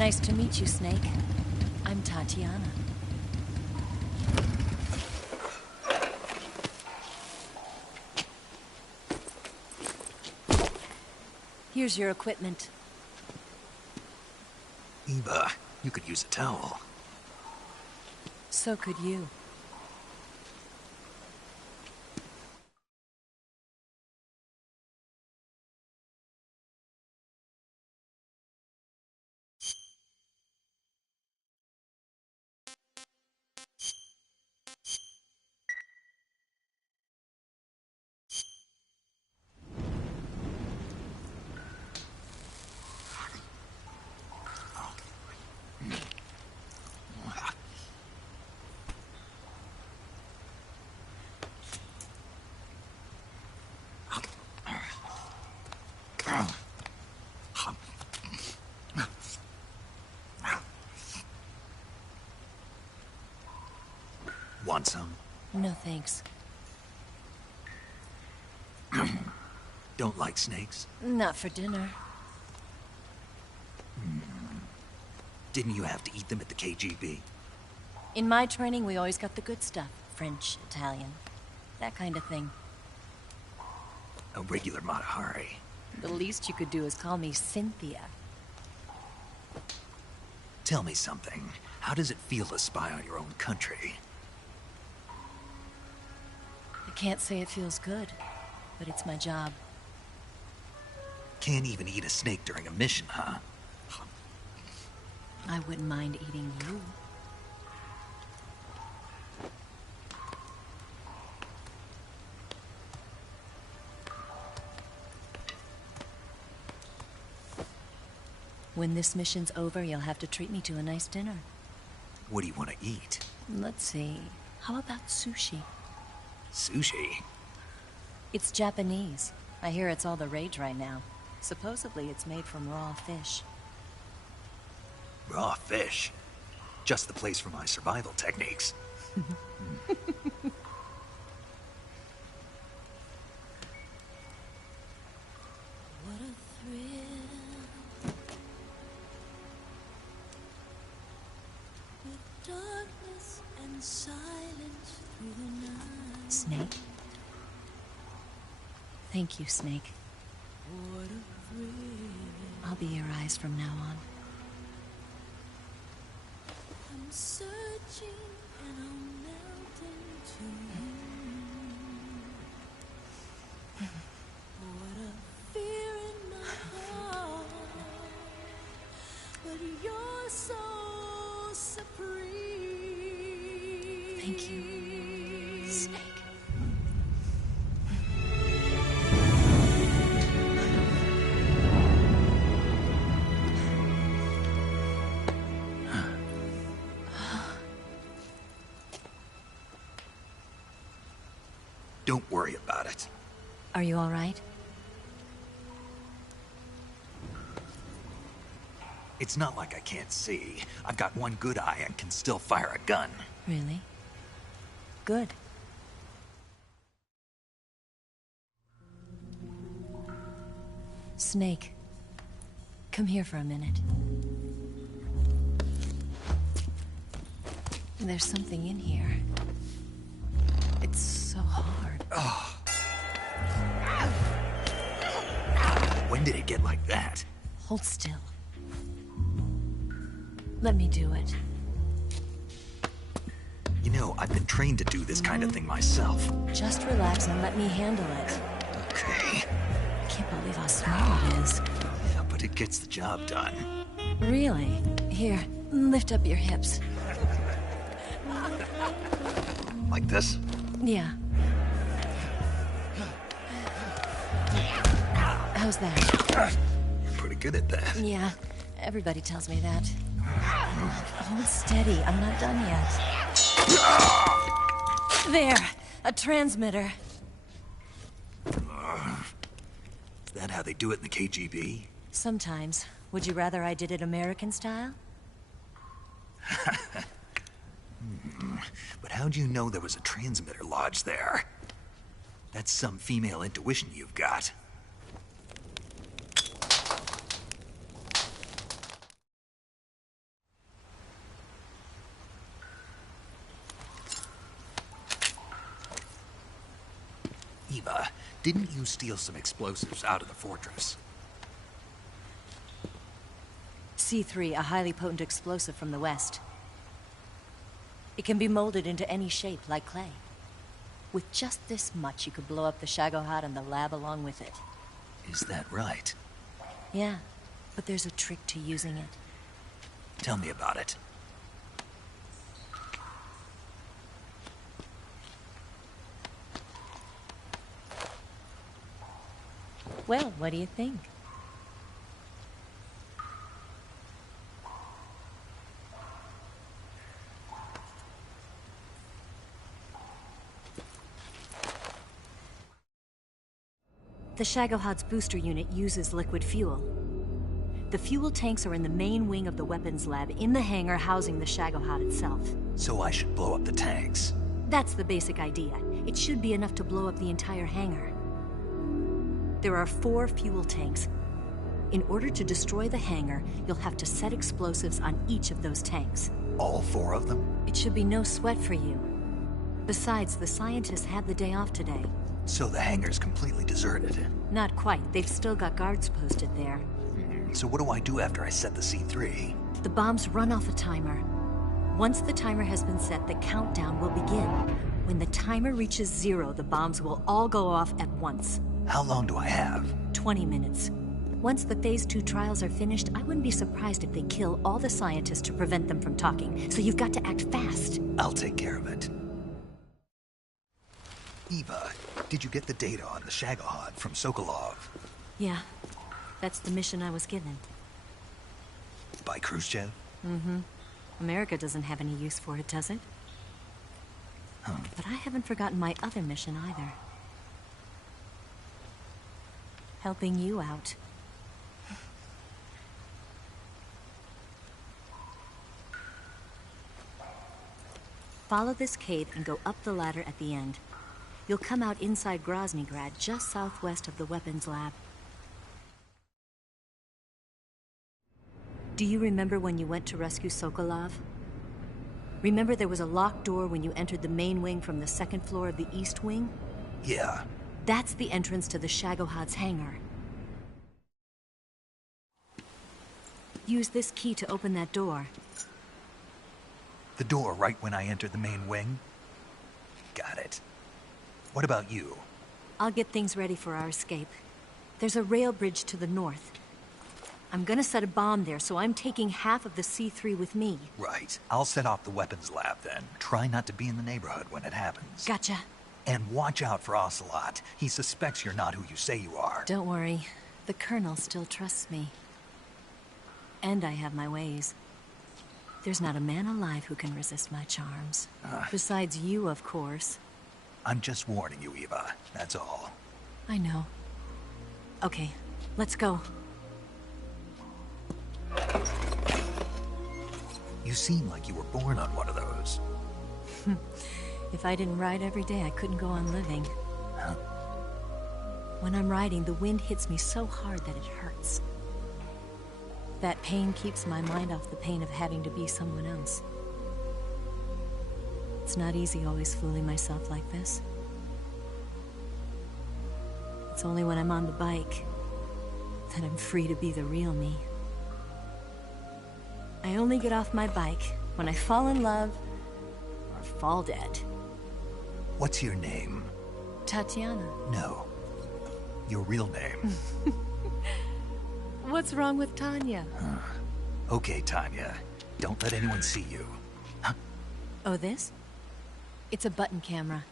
Nice to meet you, Snake. I'm Tatiana. Here's your equipment. Eva, you could use a towel. So could you. Want some? No thanks. Don't like snakes? Not for dinner. Didn't you have to eat them at the KGB? In my training, we always got the good stuff. French, Italian, that kind of thing. A regular Mata Hari. The least you could do is call me Cynthia. Tell me something. How does it feel to spy on your own country? I can't say it feels good, but it's my job. Can't even eat a snake during a mission, huh? I wouldn't mind eating you. When this mission's over, you'll have to treat me to a nice dinner. What do you want to eat? Let's see. How about sushi? Sushi? It's Japanese. I hear it's all the rage right now. Supposedly it's made from raw fish. Raw fish? Just the place for my survival techniques. What a thrill. With darkness and silence through the night. Snake? Thank you, Snake. What a thrill. I'll be your eyes from now on. I'm searching and I'm melting to you. What a fear in my heart, but you're so supreme. Thank you, Snake. Don't worry about it. Are you all right? It's not like I can't see. I've got one good eye and can still fire a gun. Really? Good. Snake, come here for a minute. There's something in here. It's so hard. When did it get like that? Hold still. Let me do it. You know, I've been trained to do this kind of thing myself. Just relax and let me handle it. Okay. I can't believe how small it is. Yeah, but it gets the job done. Really? Here, lift up your hips. Like this? Yeah. How's that? Pretty good at that. Yeah, everybody tells me that. Hold steady, I'm not done yet. There, a transmitter. Is that how they do it in the KGB? Sometimes. Would you rather I did it American style? But how'd you know there was a transmitter lodged there? That's some female intuition you've got. Didn't you steal some explosives out of the fortress? C3, a highly potent explosive from the west. It can be molded into any shape, like clay. With just this much, you could blow up the Shagohod and the lab along with it. Is that right? Yeah, but there's a trick to using it. Tell me about it. Well, what do you think? The Shagohod's booster unit uses liquid fuel. The fuel tanks are in the main wing of the weapons lab in the hangar housing the Shagohod itself. So I should blow up the tanks. That's the basic idea. It should be enough to blow up the entire hangar. There are 4 fuel tanks. In order to destroy the hangar, you'll have to set explosives on each of those tanks. All 4 of them? It should be no sweat for you. Besides, the scientists had the day off today. So the hangar's completely deserted. Not quite. They've still got guards posted there. So what do I do after I set the C3? The bombs run off a timer. Once the timer has been set, the countdown will begin. When the timer reaches 0, the bombs will all go off at once. How long do I have? 20 minutes. Once the Phase 2 trials are finished, I wouldn't be surprised if they kill all the scientists to prevent them from talking. So you've got to act fast. I'll take care of it. Eva, did you get the data on the Shagohod from Sokolov? Yeah, that's the mission I was given. By Khrushchev? Mm-hmm. America doesn't have any use for it, does it? Huh. But I haven't forgotten my other mission either. Helping you out. Follow this cave and go up the ladder at the end. You'll come out inside Groznygrad, just southwest of the weapons lab. Do you remember when you went to rescue Sokolov? Remember there was a locked door when you entered the main wing from the 2nd floor of the east wing? Yeah. That's the entrance to the Shagohod's hangar. Use this key to open that door. The door right when I entered the main wing? Got it. What about you? I'll get things ready for our escape. There's a rail bridge to the north. I'm gonna set a bomb there, so I'm taking half of the C3 with me. Right. I'll set off the weapons lab then. Try not to be in the neighborhood when it happens. Gotcha. And watch out for Ocelot. He suspects you're not who you say you are. Don't worry. The Colonel still trusts me. And I have my ways. There's not a man alive who can resist my charms. Besides you, of course. I'm just warning you, Eva. That's all. I know. Okay, let's go. You seem like you were born on one of those. If I didn't ride every day, I couldn't go on living. Huh? When I'm riding, the wind hits me so hard that it hurts. That pain keeps my mind off the pain of having to be someone else. It's not easy always fooling myself like this. It's only when I'm on the bike that I'm free to be the real me. I only get off my bike when I fall in love or fall dead. What's your name? Tatiana. No. Your real name. What's wrong with Tanya? Okay, Tanya. Don't let anyone see you. Huh? Oh, this? It's a button camera.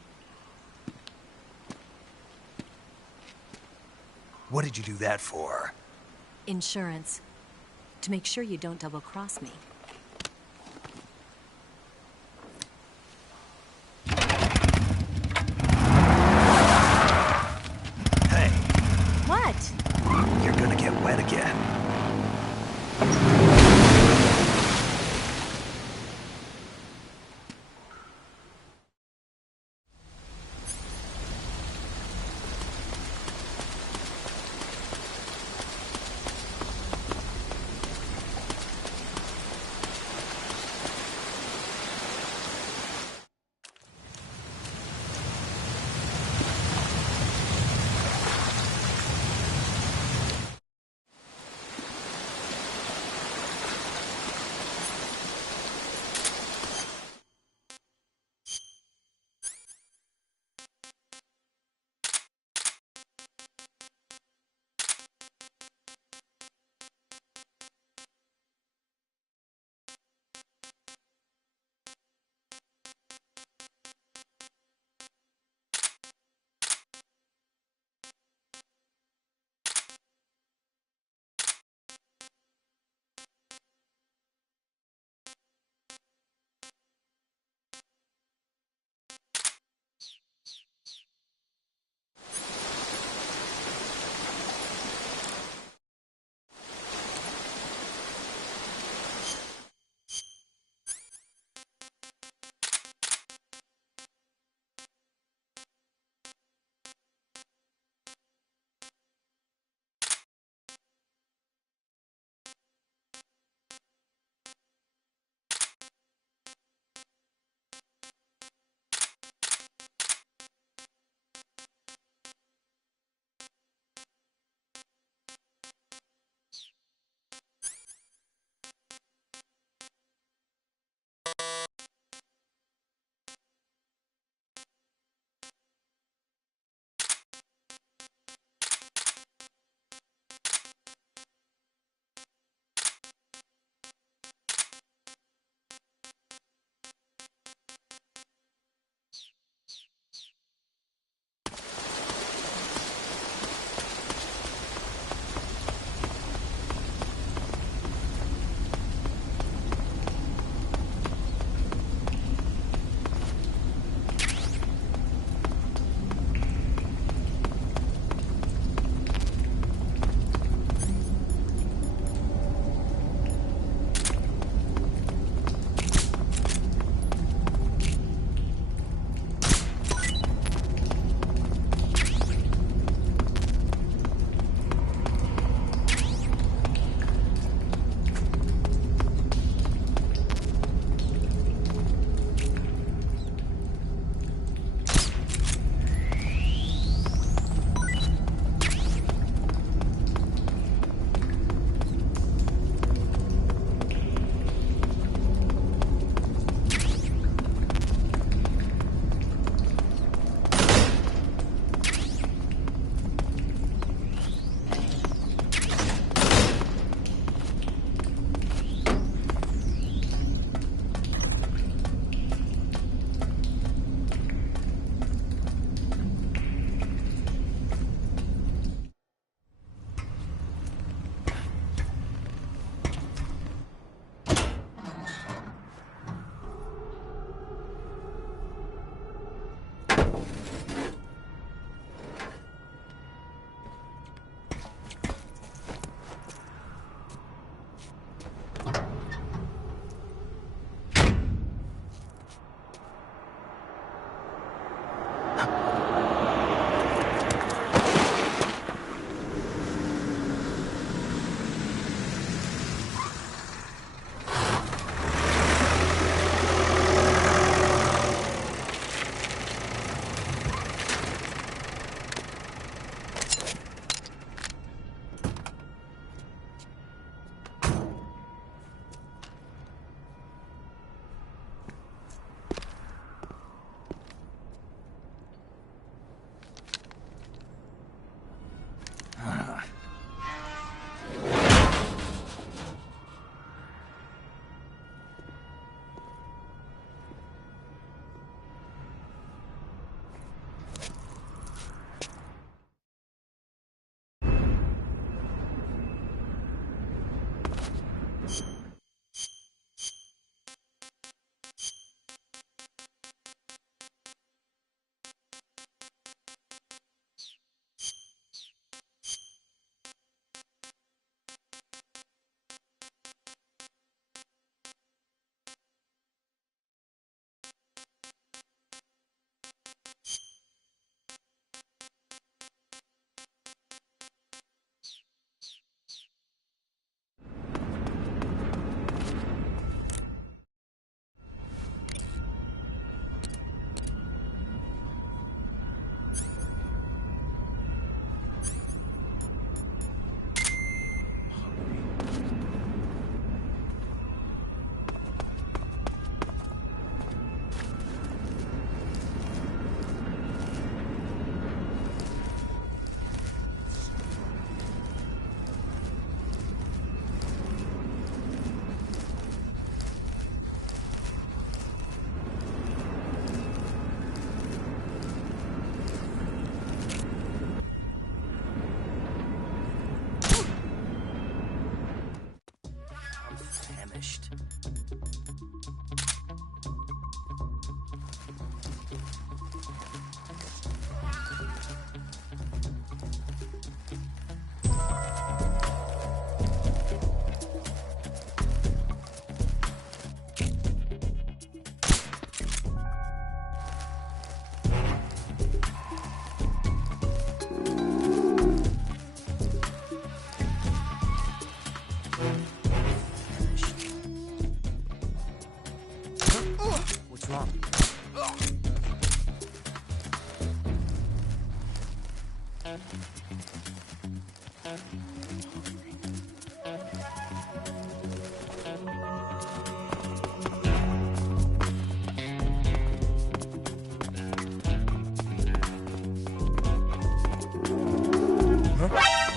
What did you do that for? Insurance. To make sure you don't double-cross me. Hey. What? You're gonna get wet again.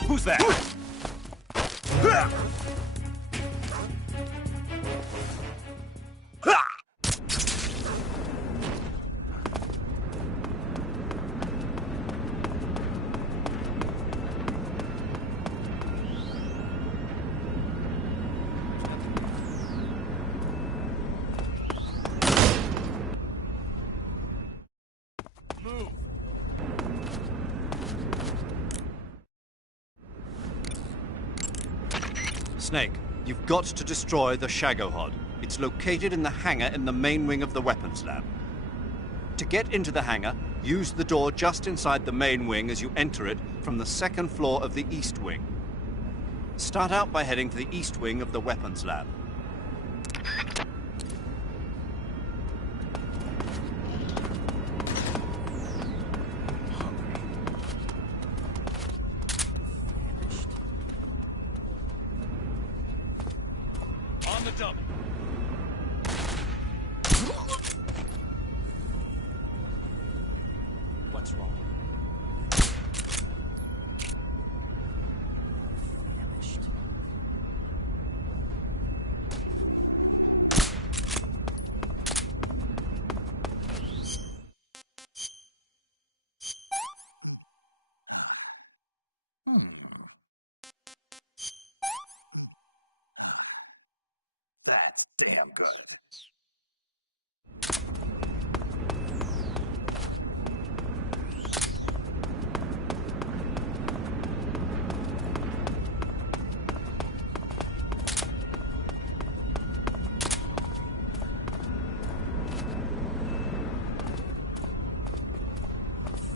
Who's that? Snake, you've got to destroy the Shagohod. It's located in the hangar in the main wing of the weapons lab. To get into the hangar, use the door just inside the main wing as you enter it from the second floor of the east wing. Start out by heading to the east wing of the weapons lab. On the double. What's wrong? Famished. That's damn good.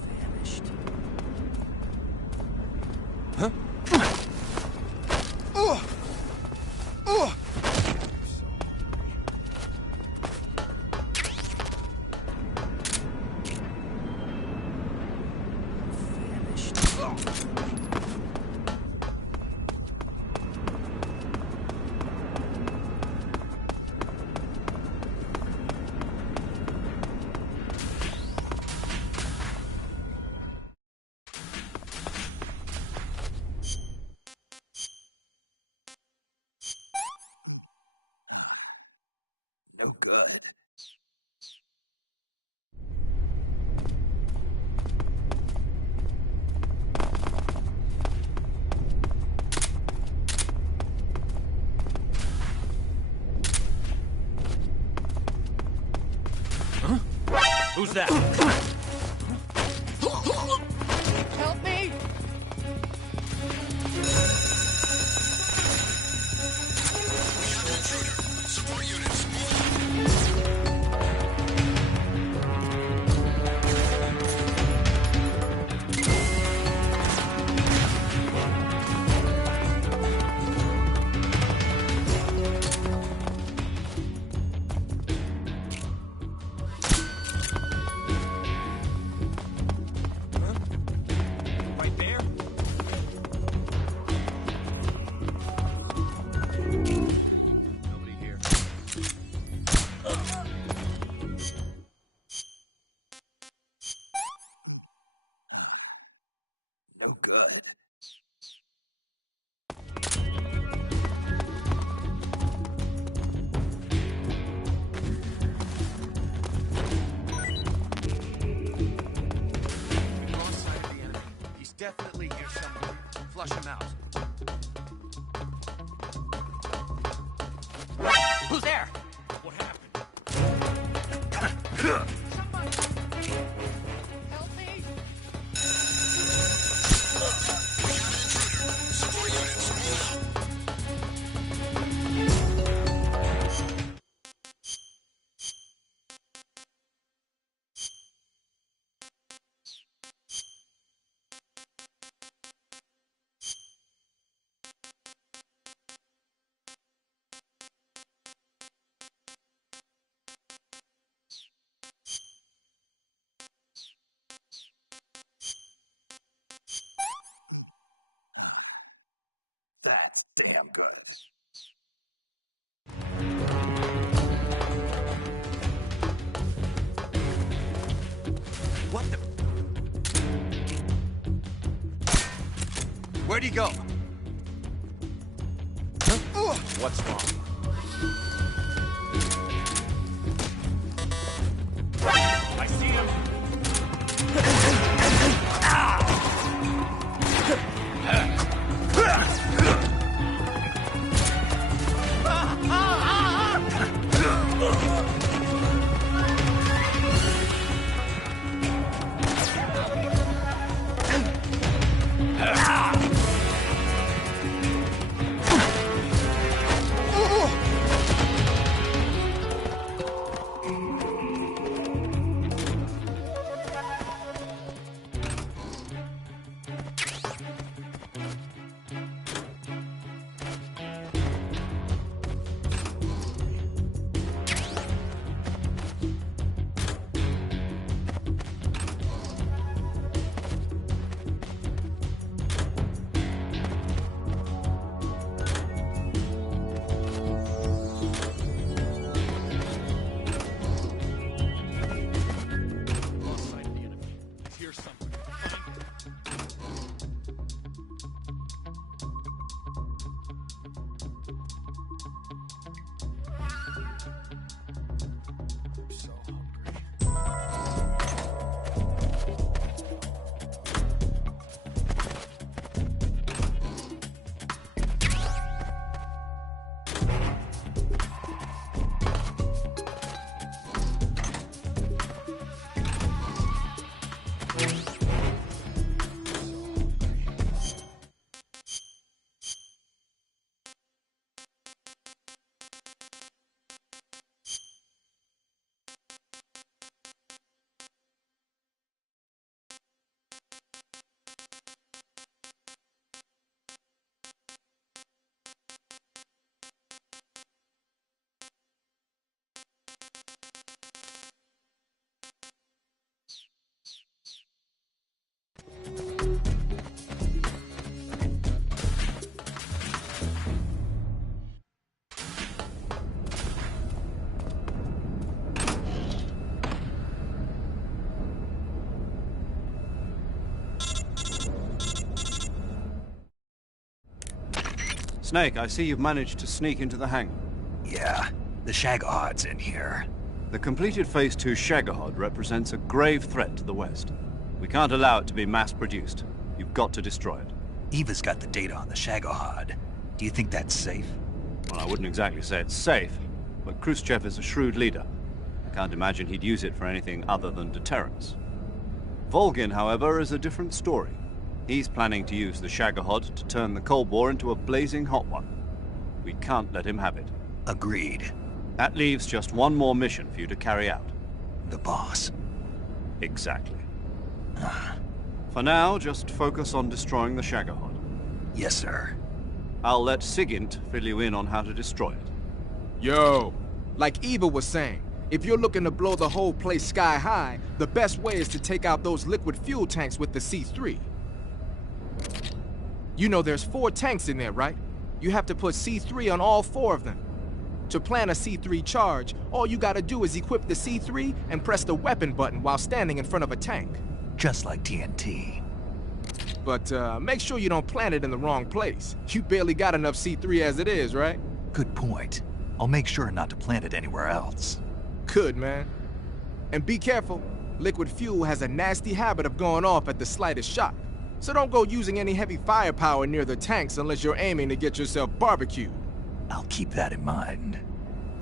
Famished. Huh? No good. Huh? Who's that? Help me! Support units. Right there? Nobody here. No good. We lost sight of the enemy. He's definitely here somewhere. Flush him out. Who's there? What happened? Somebody! Help me! Support units. damn good. What the? Where'd he go? Huh? What's wrong? I see him! Snake, I see you've managed to sneak into the hangar. Yeah, the Shagohod's in here. The completed Phase 2 Shagohod represents a grave threat to the West. We can't allow it to be mass-produced. You've got to destroy it. Eva's got the data on the Shagohod. Do you think that's safe? Well, I wouldn't exactly say it's safe, but Khrushchev is a shrewd leader. I can't imagine he'd use it for anything other than deterrence. Volgin, however, is a different story. He's planning to use the Shagohod to turn the Cold War into a blazing hot one. We can't let him have it. Agreed. That leaves just one more mission for you to carry out. The boss. Exactly. For now, just focus on destroying the Shagohod. Yes, sir. I'll let Sigint fill you in on how to destroy it. Yo, like Eva was saying, if you're looking to blow the whole place sky high, the best way is to take out those liquid fuel tanks with the C3. You know there's 4 tanks in there, right? You have to put C3 on all 4 of them. To plan a C3 charge, all you gotta do is equip the C3 and press the weapon button while standing in front of a tank. Just like TNT. But make sure you don't plant it in the wrong place. You barely got enough C3 as it is, right? Good point. I'll make sure not to plant it anywhere else. Good, man. And be careful. Liquid fuel has a nasty habit of going off at the slightest shock. So don't go using any heavy firepower near the tanks unless you're aiming to get yourself barbecued. I'll keep that in mind.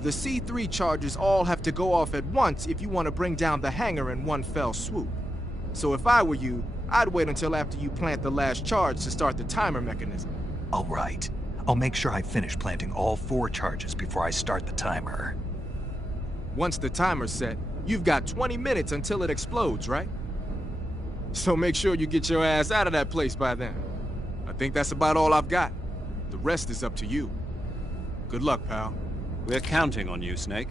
The C3 charges all have to go off at once if you want to bring down the hangar in one fell swoop. So if I were you, I'd wait until after you plant the last charge to start the timer mechanism. All right. I'll make sure I finish planting all 4 charges before I start the timer. Once the timer's set, you've got 20 minutes until it explodes, right? So make sure you get your ass out of that place by then. I think that's about all I've got. The rest is up to you. Good luck, pal. We're counting on you, Snake.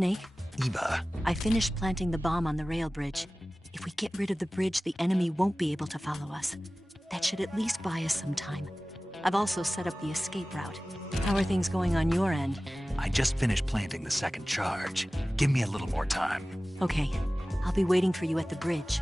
Snake? Eva, I finished planting the bomb on the rail bridge. If we get rid of the bridge, the enemy won't be able to follow us. That should at least buy us some time. I've also set up the escape route. How are things going on your end? I just finished planting the second charge. Give me a little more time. Okay, I'll be waiting for you at the bridge.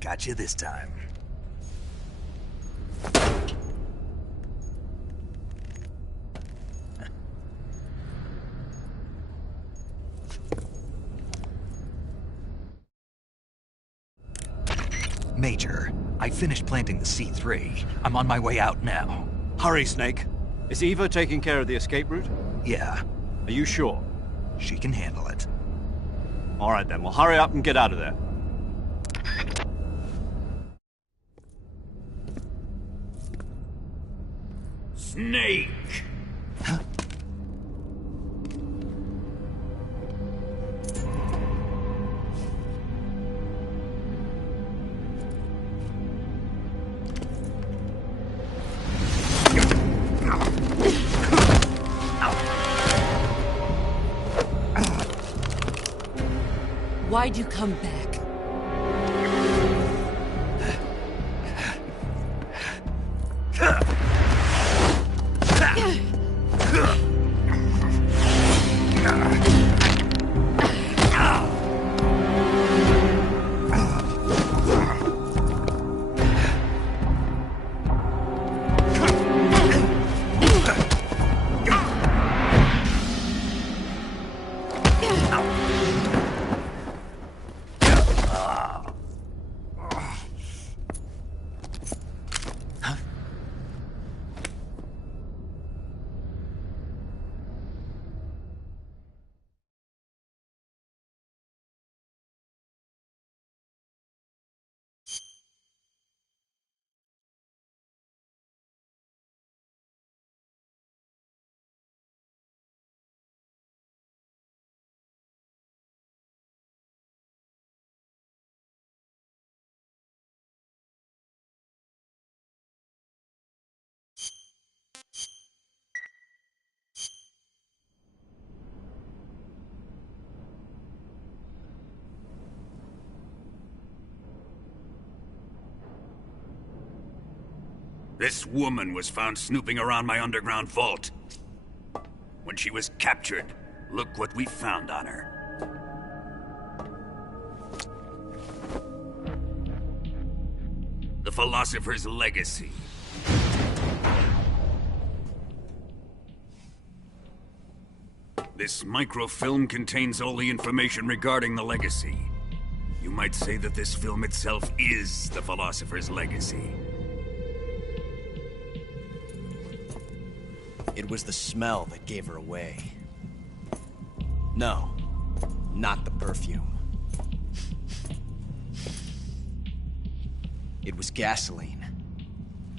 Got you this time. Major, I finished planting the C3. I'm on my way out now. Hurry, Snake. Is Eva taking care of the escape route? Yeah, Are you sure? she can handle it. All right then, well hurry up and get out of there. Snake! Why'd you come back? This woman was found snooping around my underground vault. When she was captured, look what we found on her. The Philosopher's Legacy. This microfilm contains all the information regarding the Legacy. You might say that this film itself is the Philosopher's Legacy. It was the smell that gave her away. No, not the perfume. It was gasoline.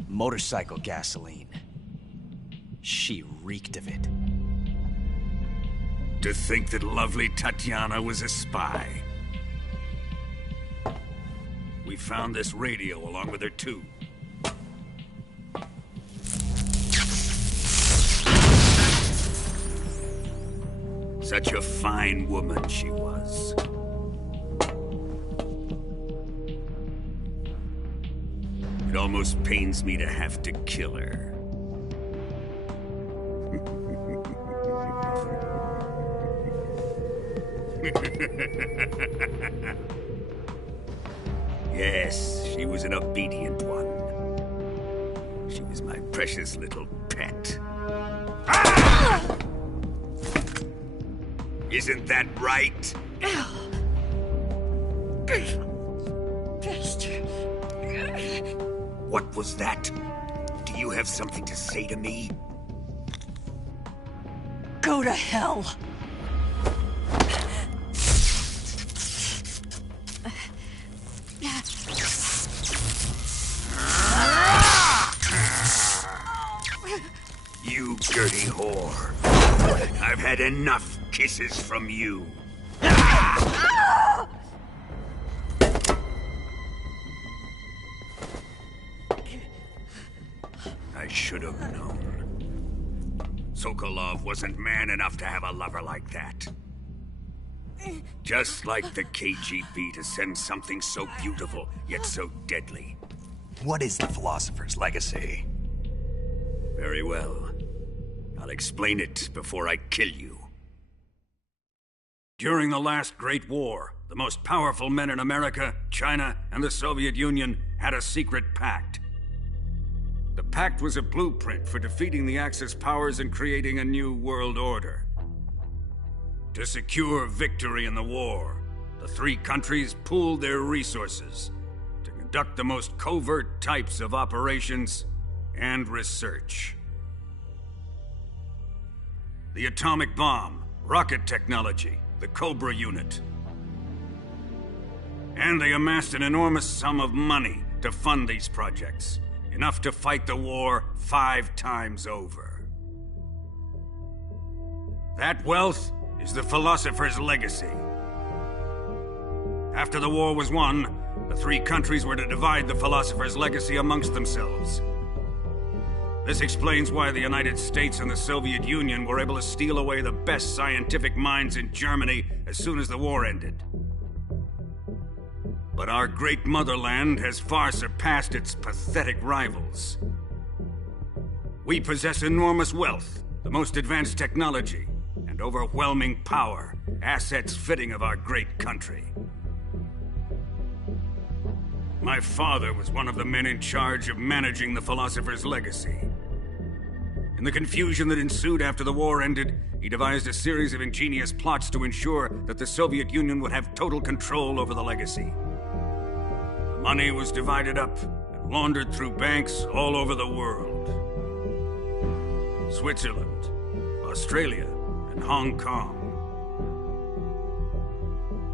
Motorcycle gasoline. She reeked of it. To think that lovely Tatiana was a spy. We found this radio along with her too. Such a fine woman she was. It almost pains me to have to kill her. Yes, she was an obedient one. She was my precious little pet. Ah! Isn't that right? Bastard. What was that? Do you have something to say to me? Go to hell. You dirty whore. I've had enough kisses from you. I should have known. Sokolov wasn't man enough to have a lover like that. Just like the KGB to send something so beautiful, yet so deadly. What is the Philosopher's Legacy? Very well. I'll explain it before I kill you. During the last Great War, the most powerful men in America, China, and the Soviet Union had a secret pact. The pact was a blueprint for defeating the Axis powers and creating a new world order. To secure victory in the war, the three countries pooled their resources to conduct the most covert types of operations and research. The atomic bomb, rocket technology, the Cobra unit. And they amassed an enormous sum of money to fund these projects, enough to fight the war 5 times over. That wealth is the Philosopher's Legacy. After the war was won, the three countries were to divide the Philosopher's Legacy amongst themselves. This explains why the United States and the Soviet Union were able to steal away the best scientific minds in Germany as soon as the war ended. But our great motherland has far surpassed its pathetic rivals. We possess enormous wealth, the most advanced technology, and overwhelming power, assets fitting of our great country. My father was one of the men in charge of managing the Philosopher's Legacy. In the confusion that ensued after the war ended, he devised a series of ingenious plots to ensure that the Soviet Union would have total control over the legacy. The money was divided up and laundered through banks all over the world. Switzerland, Australia, and Hong Kong.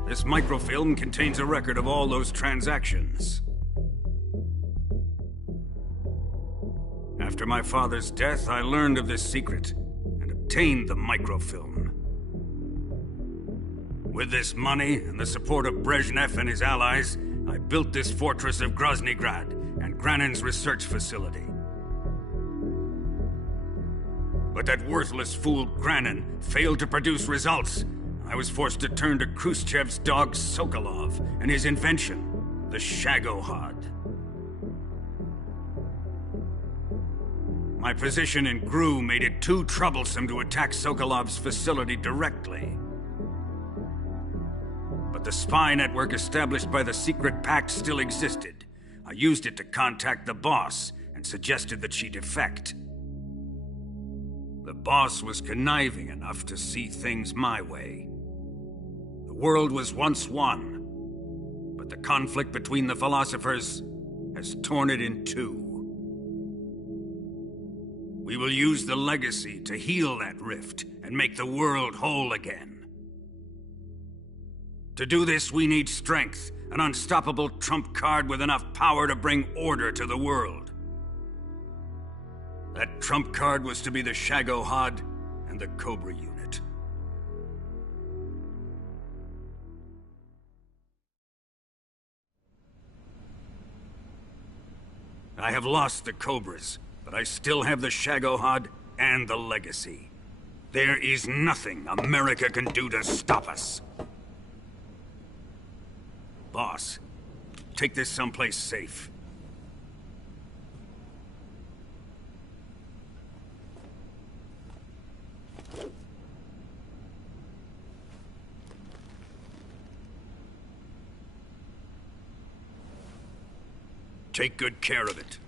This microfilm contains a record of all those transactions. After my father's death, I learned of this secret and obtained the microfilm. With this money and the support of Brezhnev and his allies, I built this fortress of Groznygrad and Granin's research facility. But that worthless fool Granin failed to produce results. I was forced to turn to Khrushchev's dog Sokolov and his invention, the Shagohod. My position in GRU made it too troublesome to attack Sokolov's facility directly. But the spy network established by the secret pact still existed. I used it to contact the boss and suggested that she defect. The boss was conniving enough to see things my way. The world was once one, but the conflict between the philosophers has torn it in two. We will use the legacy to heal that rift and make the world whole again. To do this, we need strength, an unstoppable trump card with enough power to bring order to the world. That trump card was to be the Shagohod and the Cobra unit. I have lost the Cobras, but I still have the Shagohod and the legacy. There is nothing America can do to stop us. Boss, take this someplace safe. Take good care of it.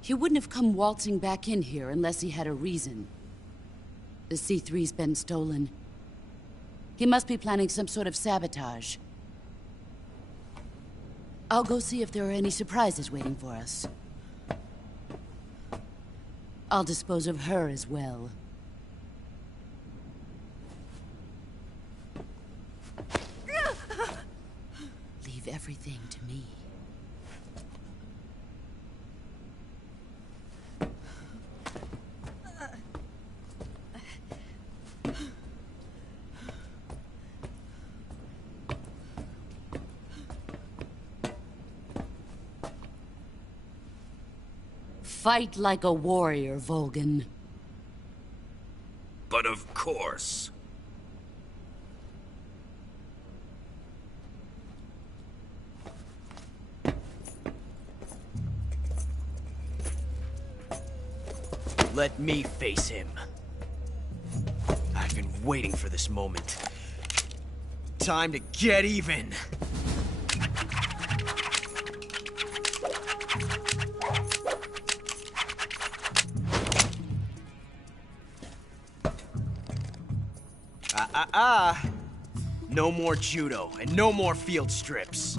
He wouldn't have come waltzing back in here unless he had a reason. The C3's been stolen. He must be planning some sort of sabotage. I'll go see if there are any surprises waiting for us. I'll dispose of her as well. Leave everything to me. Fight like a warrior, Volgin. But of course. Let me face him. I've been waiting for this moment. Time to get even. No more judo, and no more field strips.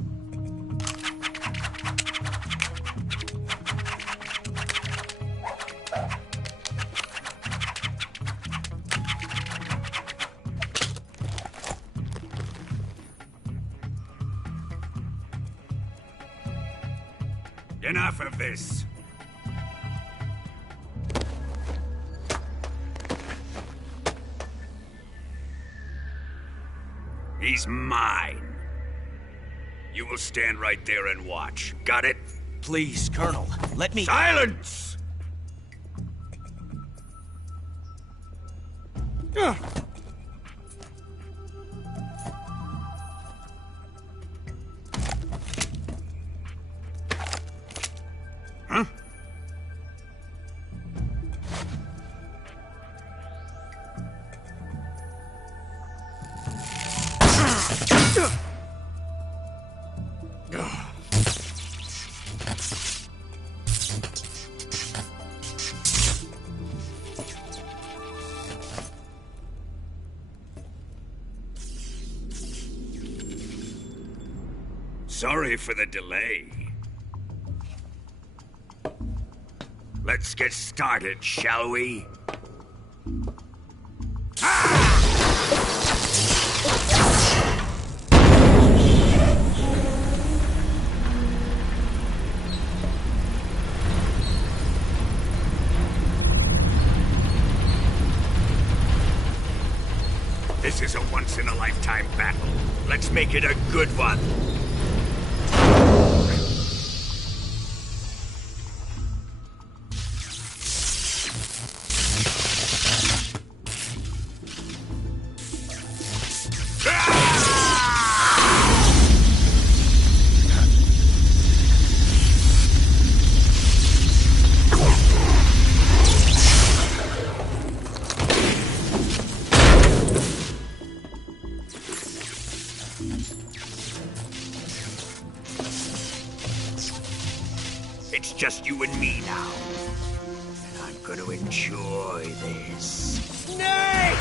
Enough of this. He's mine. You will stand right there and watch. Got it? Please, Colonel, let me— Silence! Huh? Sorry for the delay. Let's get started, shall we? This is a once-in-a-lifetime battle. Let's make it a good one. It's just you and me now. And I'm gonna enjoy this. Snake!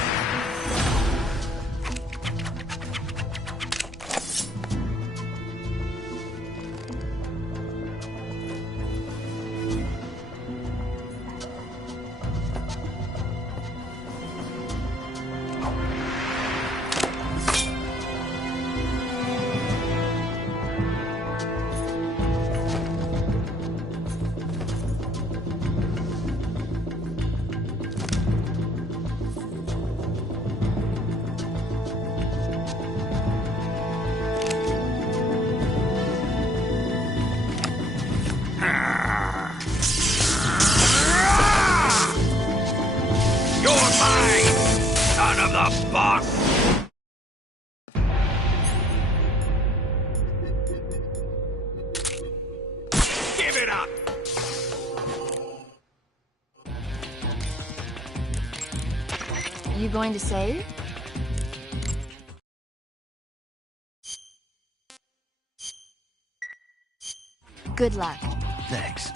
You going to save? Good luck. Thanks.